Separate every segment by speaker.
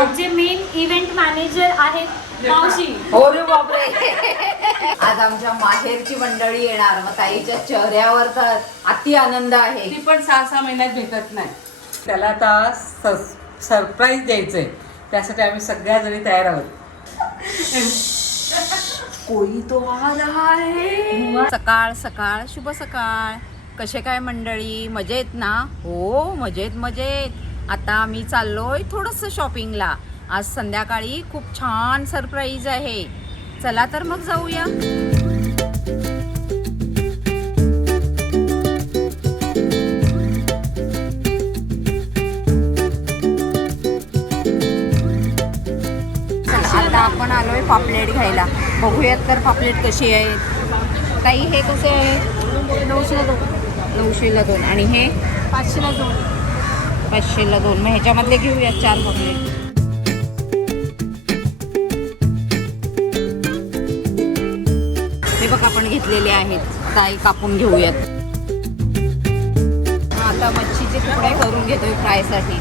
Speaker 1: आमचे main event manager आहेत मावशी.
Speaker 2: अरे बापरे. आज आमच्या माहेरची मंडळी येणार. मग ताईच्या चेहऱ्यावर तर अति आनंद आहे.
Speaker 3: ती पण सहा सहा महिन्यात भेटत नाही. त्याला आता सरप्राईज द्यायचंय. त्यासाठी आम्ही सगळ्या जणी तयार आहोत. कोई तो आ रहा है.
Speaker 2: सकाळ सकाळ शुभ सकाळ. कसे काय मंडळी? मजेत ना? हो मजेत मजेत. आता आम्ही चाललोय थोडंसं शॉपिंगला आज संध्याकाळी खूप छान सरप्राईज आहे. चला तर मग जाऊया. आता आपण आलोय पापलेट घ्यायला. बघूयात तर पापलेट कशी आहे. ताई हे कसे आहे? नऊशेला दोन. नऊशेला दोन. आणि हे?
Speaker 1: पाचशेला दोन.
Speaker 2: पाचशेला दोन. मग ह्याच्यामधले घेऊयात चार बघले हे बघ आपण घेतलेले आहेत. ताई कापून घेऊयात. आता मच्छीचे तुकडे करून घेतोय फ्रायसाठी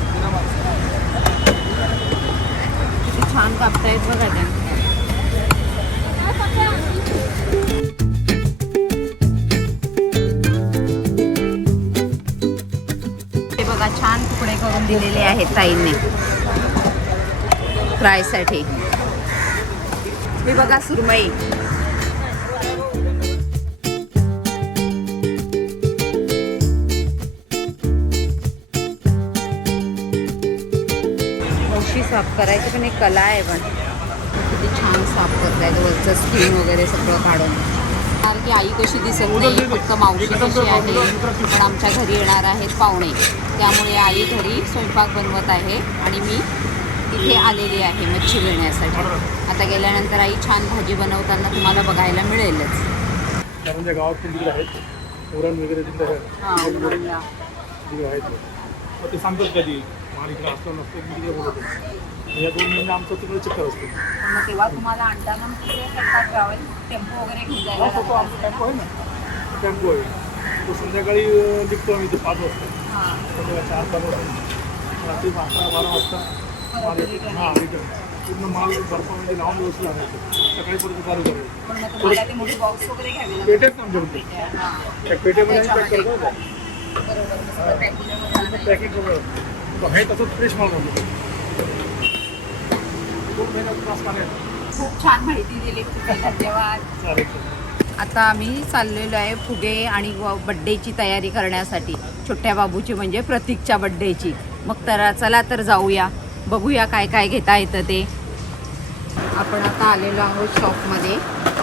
Speaker 2: किती छान कापतायत बघा त्या. छान तुकडे करून दिलेले आहेत ताईंनी. फ्रायसाठी हे बघा सुरमई. साफ करायची पण एक कला आहे पण. किती छान साफ करतायत वरचं स्किन वगैरे सगळं काढून. कारण की आई कशी दिसत नाही फक्त मावशी कशी आहे पण आमच्या घरी येणार आहेत पाहुणे. त्यामुळे आई घरी स्वयंपाक बनवत आहे आणि मी इथे आलेली आहे मच्छी घेण्यासाठी. आता गेल्यानंतर आई छान भाजी बनवताना तुम्हाला बघायला मिळेलच.
Speaker 4: म्हणजे
Speaker 2: हां
Speaker 4: ते सांगतात कधी? असतो नसतो मी तिकडे बोलतो या दोन महिने आमचं तिकडे चक्कर असतो.
Speaker 2: पण मग तेव्हा तुम्हाला आणताना ट्रॅव्हल टेम्पो वगैरे घेऊन जायला
Speaker 4: हा टेम्पो आहे ना. टेम्पो आहे. तो संध्याकाळी निघतो आम्ही पाच वाजता.
Speaker 2: हां
Speaker 4: संध्याकाळी चार पाच वाजता रात्री अकरा बारा वाजता माल येतो हां रिटर्न पूर्ण माल बर्फामध्ये लावून व्यवस्थित आणायचं सकाळी परत चालू करायचं
Speaker 2: पण मग तुम्हाला ते मोठी बॉक्स वगैरे घ्यावी लागतात
Speaker 4: पेट्यात ना आमच्याकडे
Speaker 2: हां
Speaker 4: त्या पेट्यामध्ये आम्ही पॅक करतो
Speaker 2: बरोबर मस्त packing वगैरे.
Speaker 4: पॅकिंग करून तो आहे तसंच फ्रेश माल राहतो दोन महिन्यात त्रास पाण्यात
Speaker 2: खूप छान माहिती दिली धन्यवाद आता आम्ही चाललेलो आहे फुगे आणि बड्डेची तयारी करण्यासाठी छोट्या बाबूची म्हणजे प्रतीकच्या बड्डेची मग तर चला तर जाऊया. बघूया काय काय घेता येतं ते. आपण आता आलेलो आहोत शॉपमध्ये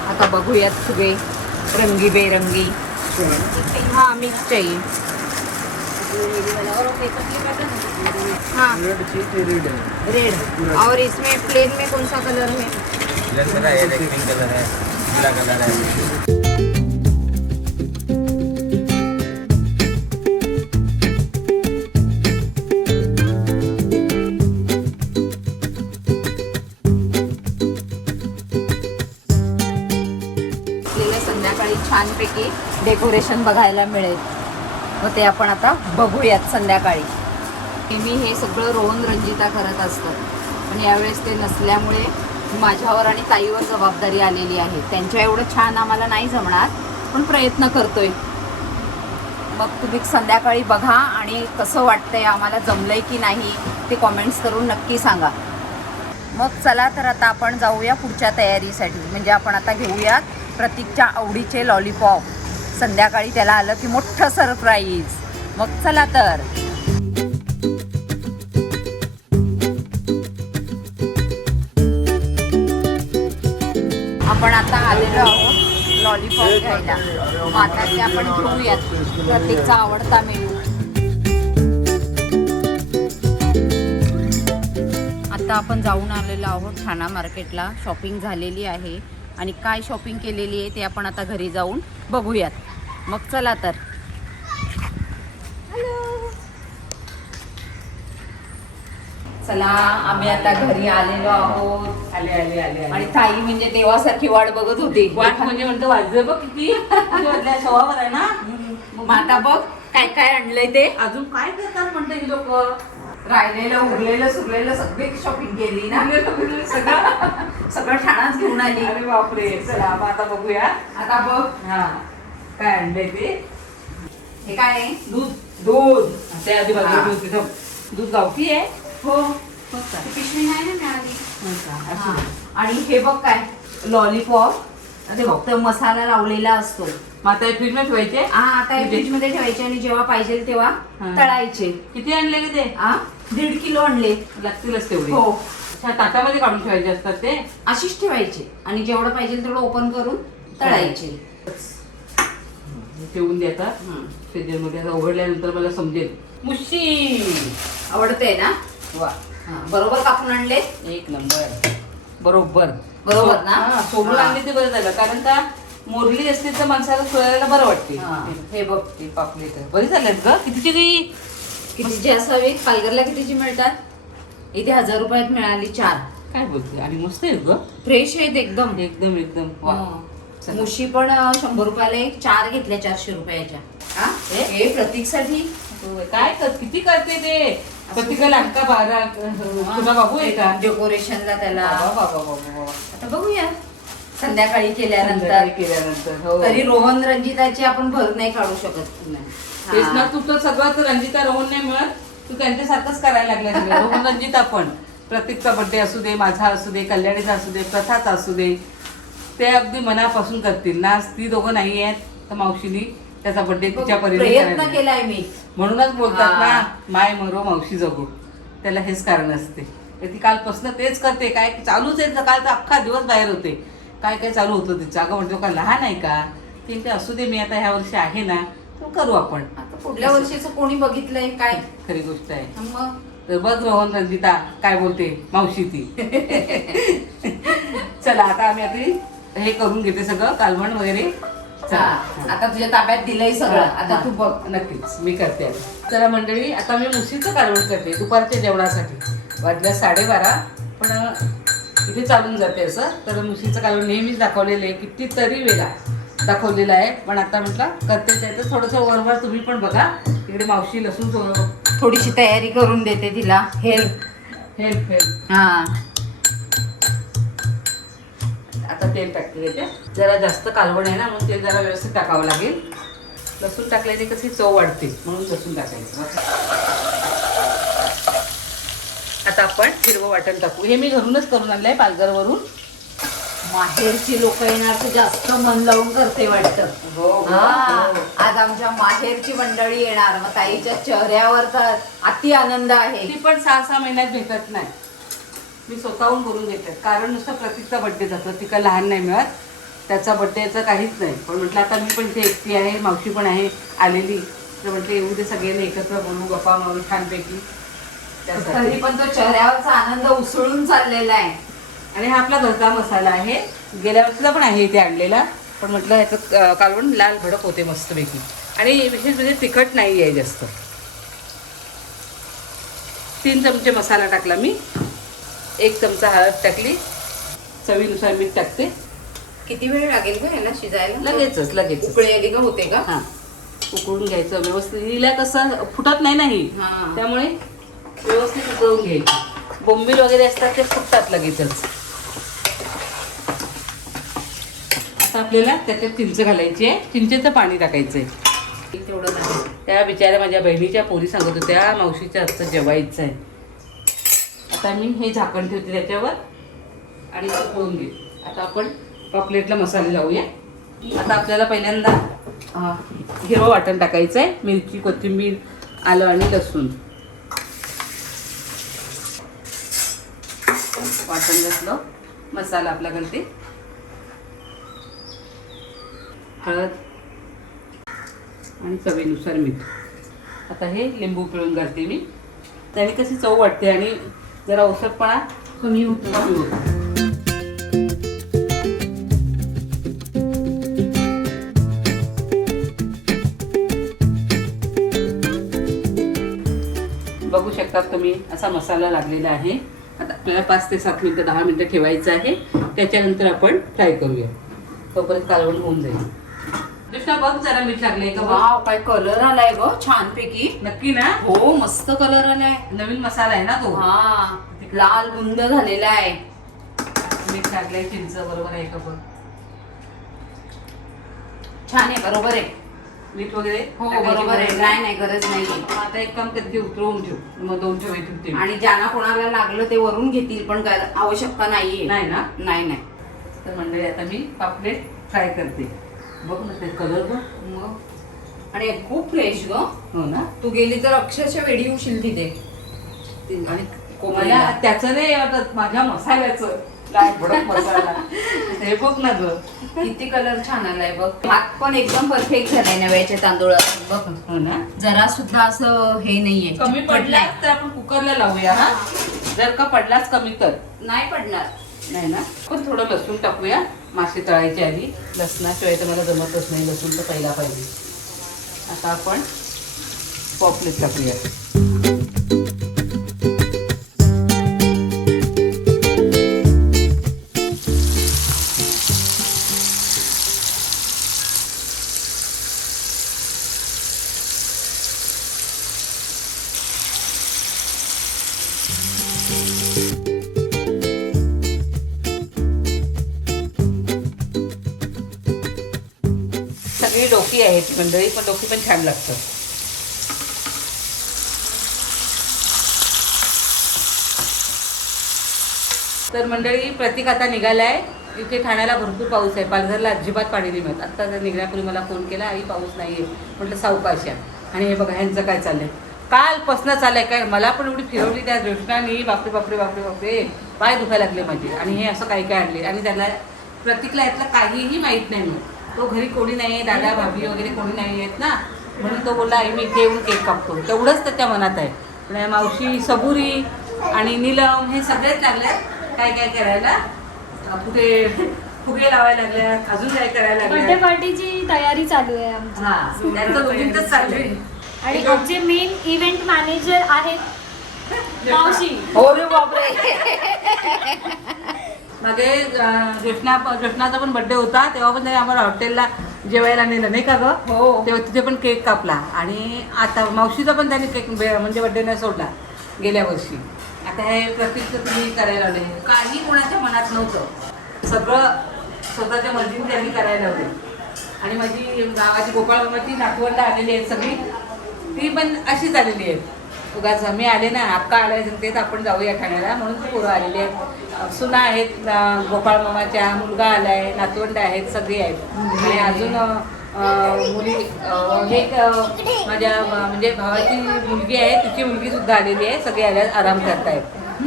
Speaker 2: आता बघूयात फुगे रंगीबेरंगी. हां मिक्स चाहिए हाँ. रेड और इसमें प्लेन में कौन सा कलर है?
Speaker 5: कलर है पीला कलर है।
Speaker 2: छानपैकी डेकोरेशन बघायला मिळेल. मग ते आपण आता बघूयात संध्याकाळी. नेहमी हे सगळं रोहन रंजिता करत असतात. पण यावेळेस ते नसल्यामुळे माझ्यावर आणि ताईवर जबाबदारी आलेली आहे. त्यांच्या एवढं छान आम्हाला नाही जमणार पण प्रयत्न करतोय. मग तुम्ही संध्याकाळी बघा आणि कसं वाटतंय आम्हाला जमलंय की नाही ते कॉमेंट्स करून नक्की सांगा. मग चला तर आता आपण जाऊया पुढच्या तयारीसाठी. म्हणजे आपण आता घेऊयात. प्रतीकच्या आवडीचे लॉलीपॉप संध्याकाळी त्याला आलं की मोठं सरप्राईज मग चला तर. आपण आता आलेलो आहोत लॉलीपॉप घ्यायला. मग आता ते आपण घेऊयात. प्रतीकचा आवडता मेनू आता आपण जाऊन आलेलो आहोत ठाणा मार्केटला शॉपिंग झालेली आहे. आणि काय शॉपिंग केलेली आहे ते आपण आता घरी जाऊन बघूयात. मग चला तर. चला आम्ही आता घरी आलेलो आहोत.
Speaker 3: आले आले आले
Speaker 2: आणि ताई म्हणजे देवासारखी वाट बघत होती.
Speaker 3: वाट म्हणजे म्हणतो वाजलं बघ किती. किती वाजल्या सव्वावर आहे ना.
Speaker 2: मग आता बघ काय काय आणलंय ते?
Speaker 3: अजून काय करतात म्हणते ही लोक?
Speaker 2: राहिलेलं उरलेलं सुरलेलं सगळी शॉपिंग केली ना.
Speaker 3: सगळं.
Speaker 2: सगळं ठाणाच घेऊन आली.
Speaker 3: अरे बापरे. चला मग आता बघूया.
Speaker 2: आता बघ.
Speaker 3: हा. काय आणलंय ते?
Speaker 2: हे काय आहे?
Speaker 3: दूध. दूध. त्या आधी. बाजूला दूध तिथं. दूध गावठी आहे?
Speaker 2: हो.
Speaker 3: हो
Speaker 2: पिशवी नाही ना मिळाली
Speaker 3: हो.
Speaker 2: आणि हे बघ काय. लॉलीपॉप. ते फक्त मसाला लावलेला असतो.
Speaker 3: मग आता फ्रीजमध्ये ठेवायचे?
Speaker 2: हा आता? फ्रीजमध्ये ठेवायचे आणि जेव्हा पाहिजे तेव्हा. तळायचे.
Speaker 3: किती आणले की ते?
Speaker 2: हा दीड किलो आणले.
Speaker 3: लागतीलच तेवढे.
Speaker 2: हो.
Speaker 3: ताटामध्ये काढून ठेवायचे असतात ते?
Speaker 2: अशीच ठेवायचे. आणि जेवढं पाहिजे तेवढं ओपन करून तळायचे.
Speaker 3: ठेवून दे आता. फ्रीजरमध्ये आता उघडल्यानंतर मला समजेल. मुशी
Speaker 2: आवडतंय ना?
Speaker 3: वा.
Speaker 2: बरोबर कापून आणले?
Speaker 3: एक नंबर. बरोबर.
Speaker 2: बरोबर ना?
Speaker 3: सोडून
Speaker 2: हा.
Speaker 3: आणले ते बरं झालं. कारण का मोरली असते तर माणसाला सोडायला बरं वाटते
Speaker 2: हा, बघ
Speaker 3: ते पापलेट. बरी झालेत ग? कितीची गई
Speaker 2: कितीची असावी? पालघरला कितीची मिळतात? इथे हजार रुपयात मिळाली चार.
Speaker 3: काय बोलते? आणि मस्त आहे ग.
Speaker 2: फ्रेश आहेत एकदम.
Speaker 3: एकदम एकदम.
Speaker 2: हो. मुशी पण शंभर रुपयाला एक चार घेतल्या चारशे रुपयाच्या. हा? प्रतीकसाठी?
Speaker 3: काय कर? किती करते ते? प्रत्येका लागता बारा तुला बाबू आहे का
Speaker 2: डेकोरेशनला त्याला.
Speaker 3: बाबा, बाबा, बाबा, बाबा.
Speaker 2: आता बघूया. संध्याकाळी केल्यानंतर.
Speaker 3: केल्यानंतर हो.
Speaker 2: तरी रोहन रंजिताची आपण भर नाही काढू शकत.
Speaker 3: तेच ना
Speaker 2: हा.
Speaker 3: तू तर सगळं रंजिता रोहन नाही मिळत. तू त्यांच्यासारखंच करायला लागला. रोहन रंजिता पण. प्रत्येकचा बड्डे असू दे माझा असू दे कल्याणीचा असू दे प्रथाचा असू दे. ते अगदी मनापासून करतील. ना ती दोघं नाही आहेत तर मावशीनी त्याचा बड्डे तिच्या
Speaker 2: प्रयत्न. केलाय मी.
Speaker 3: म्हणूनच बोलतात
Speaker 2: हा.
Speaker 3: ना माय मरो मावशी जगू. त्याला हेच कारण असते. तर ती कालपासून तेच करते. काय चालूच आहे काल तर अख्खा दिवस बाहेर होते. काय काय चालू होतं तिचं? अगं म्हणतो का लहान आहे का? ते असू दे मी आता ह्या वर्षी आहे ना तर करू आपण.
Speaker 2: आता पुढल्या वर्षीच कोणी बघितलंय काय?
Speaker 3: खरी गोष्ट आहे.
Speaker 2: मग?
Speaker 3: तर बघ रोहन रंजिता काय बोलते? मावशी ती. चला आता आम्ही आता हे करून घेते सगळं कालवण वगैरे.
Speaker 2: हा, आता तुझ्या ताब्यात दिलंय सगळं. आता तू बघ
Speaker 3: नक्कीच. मी करते. चला मंडळी आता मी मुशीचं कालवण करते दुपारच्या जेवणासाठी. वाजल्या साडेबारा पण इथे चालून जाते असं. तर मुशीचं कालवण नेहमीच दाखवलेलं आहे कितीतरी वेळा दाखवलेलं आहे. पण आता म्हटलं करते ते. तर थोडंसं वरवर तुम्ही पण बघा. इकडे मावशी लसूण थोडं
Speaker 2: थोडीशी तयारी करून देते तिला. हेल्प.
Speaker 3: Help help.
Speaker 2: हा.
Speaker 3: आता तेल टाकते त्याच्यात जरा जास्त कालवण आहे ना म्हणून तेल जरा व्यवस्थित टाकावं लागेल. लसूण टाकल्याने कशी चव वाढते म्हणून लसूण टाकायचं. आता आपण हिरवं वाटण टाकू. हे मी घरूनच करून आणलंय पालघरवरून.
Speaker 2: माहेरची लोक येणार तर जास्त मन लावून करते वाटतं.
Speaker 3: हो
Speaker 2: हा, आज आमच्या माहेरची मंडळी येणार. मग ताईच्या चेहऱ्यावर तर अति आनंद आहे.
Speaker 3: ती पण सहा सहा महिन्यात भेटत नाही. मी स्वतःहून करून घेते. कारण नुसतं प्रतीकचा बड्डे जातो. तिका लहान नाही मिळत. त्याचा बड्डेचं काहीच नाही. पण म्हटलं आता मी पण इथे एकटी आहे मावशी पण आहे आलेली. तर म्हटलं येऊ दे सगळ्यांनी एकत्र बोलू गप्पा मारू छानपैकी.
Speaker 2: तरी पण तो चेहऱ्यावरचा आनंद उसळून चाललेला आहे.
Speaker 3: आणि हा आपला घरचा मसाला आहे. गेल्या वर्षीचा पण आहे इथे आणलेला. पण म्हटलं ह्याचं क- कालवण लाल भडक होते मस्तपैकी. आणि विशेष म्हणजे तिखट नाही आहे जास्त. तीन चमचे मसाला टाकला मी. एक चमचा हळद टाकली. चवीनुसार मीठ टाकते.
Speaker 2: किती वेळ लागेल का याला शिजायला?
Speaker 3: लगेचच लगेच
Speaker 2: उकळी आली का होते का
Speaker 3: हां. उकळून घ्यायचं व्यवस्थित. हिला कसं फुटत नाही नाही
Speaker 2: हां.
Speaker 3: त्यामुळे व्यवस्थित उकळून घ्यायची. बोंबील वगैरे असतात ते फुटतात लगेचच. आता आपल्याला त्याच्यात चिंच घालायची आहे. चिंचेचं पाणी टाकायचं आहे
Speaker 2: तेवढं नाही.
Speaker 3: त्या बिचाऱ्या माझ्या बहिणीच्या पोरी सांगत होत्या मावशीच्या हातचं जेवायचं आहे आता मी हे झाकण ठेवते त्याच्यावर आणि ते उकळून घे आता आपण पॉपलेटला मसाले लावूया. आता आपल्याला पहिल्यांदा हिरवं वाटण टाकायचं आहे मिरची कोथिंबीर आलं आणि लसूण. वाटण घातलं. मसाला आपला घालते. हळद आणि चवीनुसार मीठ. आता हे लिंबू पिळून घालते मी. त्याने कशी चव वाटते आणि जरा ओसरपणा
Speaker 2: कमी
Speaker 3: कमी होतो बघू शकतात तुम्ही असा मसाला लागलेला आहे. आता आपल्याला पाच ते सात मिनटं दहा मिनटं ठेवायचं आहे. त्याच्यानंतर आपण फ्राय करूया. तोपर्यंत कालवण होऊन जाईल. कृष्णा बघ जरा मीठ लागले का बघ.
Speaker 2: वाव काय कलर आलाय ग छान पैकी
Speaker 3: नक्की ना?
Speaker 2: हो मस्त कलर आलाय.
Speaker 3: नवीन मसाला आहे ना तो?
Speaker 2: हा लाल बुंद झालेला आहे.
Speaker 3: मीठ टाकलंय चिंच बरोबर आहे का बघ?
Speaker 2: छान आहे बरोबर आहे.
Speaker 3: मीठ वगैरे?
Speaker 2: हो
Speaker 3: टाकायची
Speaker 2: बरोबर आहे.
Speaker 3: गरज
Speaker 2: नाही नाही गरज नाहीये.
Speaker 3: आता एक काम करते उतरवून ठेव. मग दोन ठेव येतील ते
Speaker 2: आणि ज्यांना कोणाला लागलं ते वरून घेतील पण काय आवश्यकता नाहीये.
Speaker 3: नाही ना?
Speaker 2: नाही नाही.
Speaker 3: तर मंडळी आता मी पापलेट फ्राय करते. बघ ना ते कलर बघ.
Speaker 2: मग? आणि खूप फ्रेश ग.
Speaker 3: हो ना?
Speaker 2: तू गेली तर अक्षरशः वेडी होशील तिथे. आणि
Speaker 3: मला
Speaker 2: कोमलला.
Speaker 3: त्याचं नाही वाटत माझ्या मसाल्याचं. लाल भडक मसाला. हे बघ ना ग.
Speaker 2: किती कलर छान आलाय बघ. भात पण एकदम परफेक्ट झालाय नव्याच्या तांदूळात. बघ.
Speaker 3: हो ना?
Speaker 2: जरा सुद्धा असं हे नाहीये.
Speaker 3: कमी पडलाच तर आपण कुकरला लावूया हा? जर का पडलाच कमी तर.
Speaker 2: नाही पडणार.
Speaker 3: नाही ना? पण थोडं लसूण टाकूया. मासे तळायच्या आधी. लसणाशिवाय तर मला जमतच नाही. लसूण तर पहिला पाहिजे. आता आपण पॉपलेट टाकूया. आपली डोकी आहेत मंडळी पण डोकी पण छान लागतं तर मंडळी प्रतीक आता निघाला आहे इथे ठाण्याला भरपूर पाऊस आहे. पालघरला अजिबात पाणी नाही मिळत. आत्ता जर निघण्यापूर्वी मला फोन केला आई पाऊस नाही आहे म्हटलं सावकाश या आणि हे बघा ह्यांचं काय चाललंय? कालपासनं चाललंय काय? मला पण एवढी फिरवली त्या दृष्टाने बापरे बापरे बापरे बापरे. पाय दुखायला लागले माझे. आणि हे असं काही काय आणले. आणि त्यांना प्रतीकला यातलं काहीही माहीत नाही मग तो घरी कोणी नाही आहे दादा भाभी वगैरे कोणी नाही आहेत ना. म्हणून तो बोलला आई मी इथे येऊन केक कापतो. तेवढंच त्याच्या मनात आहे. पण मावशी सबुरी आणि नीलम हे सगळेच लागल्यात काय काय करायला? कुठे फुगे लावायला लागल्यात अजून काय करायला
Speaker 1: बर्थडे पार्टीची तयारी चालू आहे आमची.
Speaker 3: हा त्यांचं दोघींचंच चाललंय
Speaker 1: आणि आमचे मेन इव्हेंट मॅनेजर आहेत मावशी.
Speaker 2: हो रे बापरे.
Speaker 3: मागे ज्योष्णा ज्योष्णाचा पण बर्थडे होता तेव्हा पण त्याने आम्हाला हॉटेलला जेवायला नेलं नाही का ग?
Speaker 2: हो.
Speaker 3: तेव्हा तिथे पण केक कापला. आणि आता मावशीचा पण त्याने केक म्हणजे बर्थडे नाही सोडला गेल्या वर्षी. आता हे प्रतीकचं तुम्ही करायला लावले. काही कोणाच्या मनात नव्हतं. सगळं स्वतःच्या मर्जीने त्यांनी करायला लावले. आणि माझी गावाची गोपाळ बाबाची नातवंड आलेली आहेत सगळी. ती पण अशीच आलेली आहेत. उगाच मी आले ना अक्का आले तेच आपण जाऊया ठाण्याला म्हणून ती पोरं आलेली आहेत. सुना आहेत गोपाळ मामाच्या मुलगा आलाय नातवंड आहेत सगळे आहेत. आणि अजून मुली हे माझ्या म्हणजे भावाची मुलगी आहे तिची मुलगी सुद्धा आलेली आहे सगळे आल्या आराम करतायत.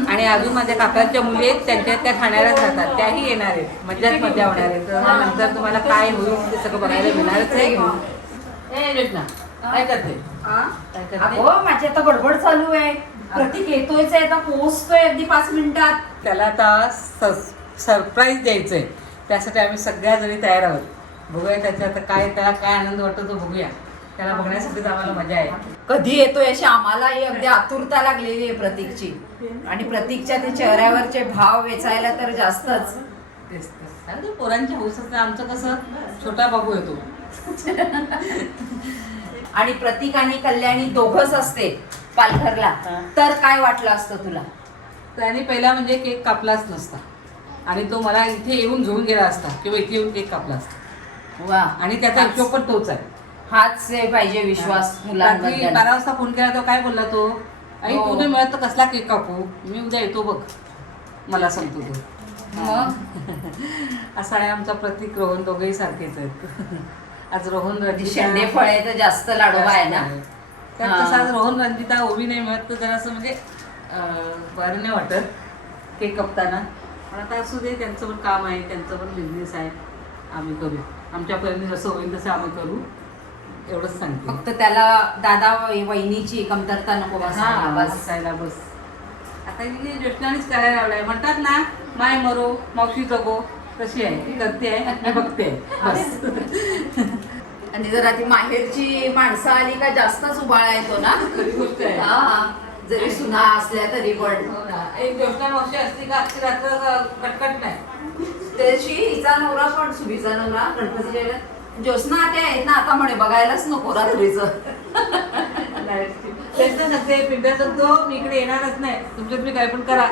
Speaker 3: आणि अजून माझ्या काकांच्या मुली आहेत त्यांच्या त्या ठाण्यालाच राहतात त्याही येणार आहेत मज्जाच मजा होणार आहे. तर नंतर तुम्हाला काय होईल ते सगळं बघायला मिळणारच आहे. योजना काय करते? काय करते?
Speaker 2: अगो माझी आता गडबड चालू आहे. प्रतीक येतोयच आहे आता पोहोचतोय अगदी पाच मिनिटात.
Speaker 3: त्याला आता सरप्राईज द्यायचंय. त्यासाठी आम्ही सगळ्या जणी तयार आहोत. बघूया त्याच्या आता काय त्याला काय आनंद वाटतो तो बघूया. त्याला बघण्यासाठीच आम्हाला मजा आहे.
Speaker 2: कधी येतोय अशी आम्हालाही अगदी आतुरता लागलेली आहे प्रतीकची. आणि प्रतीकच्या ते चेहऱ्यावरचे भाव वेचायला तर जास्तच.
Speaker 3: तेच तेच. आणि ते पोरांची हौस असते आमचं कसं? छोटा बाबू येतो
Speaker 2: आणि प्रतीक आणि कल्याणी दोघच असते पालघरला.
Speaker 3: हा.
Speaker 2: तर काय वाटलं असतं तुला?
Speaker 3: त्याने पहिला म्हणजे केक कापलाच नसता. आणि तो मला इथे येऊन घेऊन गेला असता किंवा इथे येऊन केक कापला असता.
Speaker 2: वा.
Speaker 3: आणि त्याचा हिशोब पण तोच आहे.
Speaker 2: हाच पाहिजे विश्वास
Speaker 3: रात्री
Speaker 2: मुलांबद्दल.
Speaker 3: बारा वाजता फोन केला तो काय बोलला तो? आई
Speaker 2: हो.
Speaker 3: तू नाही मिळत तर कसला केक कापू? मी उद्या येतो बघ. मला सांगतो तो.
Speaker 2: मग
Speaker 3: असा आहे आमचा प्रतीक रोहन दोघेही सारखेच आहेत. आज रोहन रंजिता
Speaker 2: शेंडे फळे तर जास्त लाडोबा आहे ना
Speaker 3: त्यात
Speaker 2: हा.
Speaker 3: तसं आज रोहन रंजिता ओवी नाही मिळत तर जरा असं म्हणजे बरं नाही वाटत. केक कापताना. पण आता असू दे त्यांचं पण काम आहे त्यांचं पण बिझनेस आहे. आम्ही करू. आमच्यापर्यंत जसं होईल तसं आम्ही करू. एवढंच सांगते.
Speaker 2: फक्त त्याला दादा वहिनीची कमतरता नको बस.
Speaker 3: बसायला बस. आता ही ज्योष्णानेच करायला लावलाय. म्हणतात ना माय मरो मावशी जगो. तशी आहे. ती करते आहे मी बघते आहे. बस.
Speaker 2: आणि जरा ती माहेरची माणसं आली का जास्तच उबाळा येतो ना?
Speaker 3: खरी गोष्ट आहे.
Speaker 2: हा. जरी सुना असल्या तरी पण.
Speaker 3: हो. एक ज्योष्णा मावशी असली का अख्खी रात्र कटकट नाही.
Speaker 2: त्याशी हिचा नवरा पण सुभीचा नवरा गणपतीच्या वेळेला. ज्योत्स्ना आत्या आहेत ना आता म्हणे बघायलाच नको रात्रीचं.
Speaker 3: त्यांना सांगते पिंट्या सांगतो मी इकडे येणारच नाही. तुमच्या तुम्ही काय पण करा.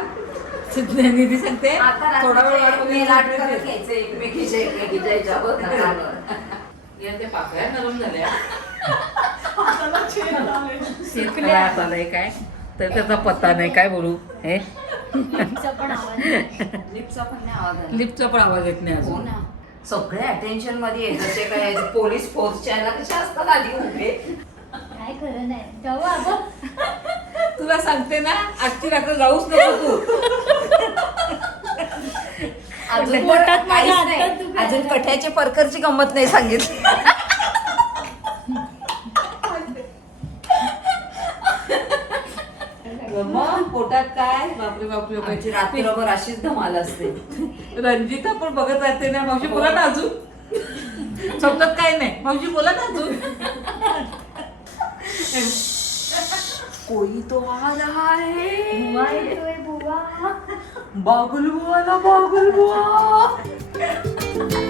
Speaker 3: निधी सांगते
Speaker 2: आता
Speaker 3: थोडा वेळ
Speaker 2: एकमेकीच्या एकमेकीच्या याच्यावर.
Speaker 3: या त्या पाकळ्या नरम झाल्या.
Speaker 4: हाताला चेन आले.
Speaker 3: शेतकऱ्यात आलंय काय? तर त्याचा पत्ता नाही काय बोलू? हे?
Speaker 1: लिपचा पण आवाज
Speaker 2: लिपचा पण नाही आवाज आला.
Speaker 3: लिपचा पण आवाज येत नाही
Speaker 2: हो
Speaker 3: अजून
Speaker 2: ना. सगळे अटेन्शनमध्ये आहे. जसे काय पोलीस फोर्सच्या याला कसे असतात आधी उभे.
Speaker 1: काय खरं नाही. अगं.
Speaker 3: तुला सांगते ना आजची रात्र जाऊच नको तू.
Speaker 2: अजून
Speaker 1: पोटात
Speaker 2: काहीच
Speaker 1: माझ्या
Speaker 2: नाही. अजून कठ्याची परकरची गंमत नाही सांगितली.
Speaker 3: मग पोटात काय? बापरे बापरे बापरे
Speaker 2: रात्रभर अशीच धमाल असते.
Speaker 3: रंजिता पण बघत राहते ना मावशी बोला ना अजून. समजत काय नाही. मावशी बोला ना अजून.
Speaker 2: कोई तो आ रहा है
Speaker 1: बुवा येतोय बुवा
Speaker 2: बाबुल बुवा ना बाबुल बुवा Thank you.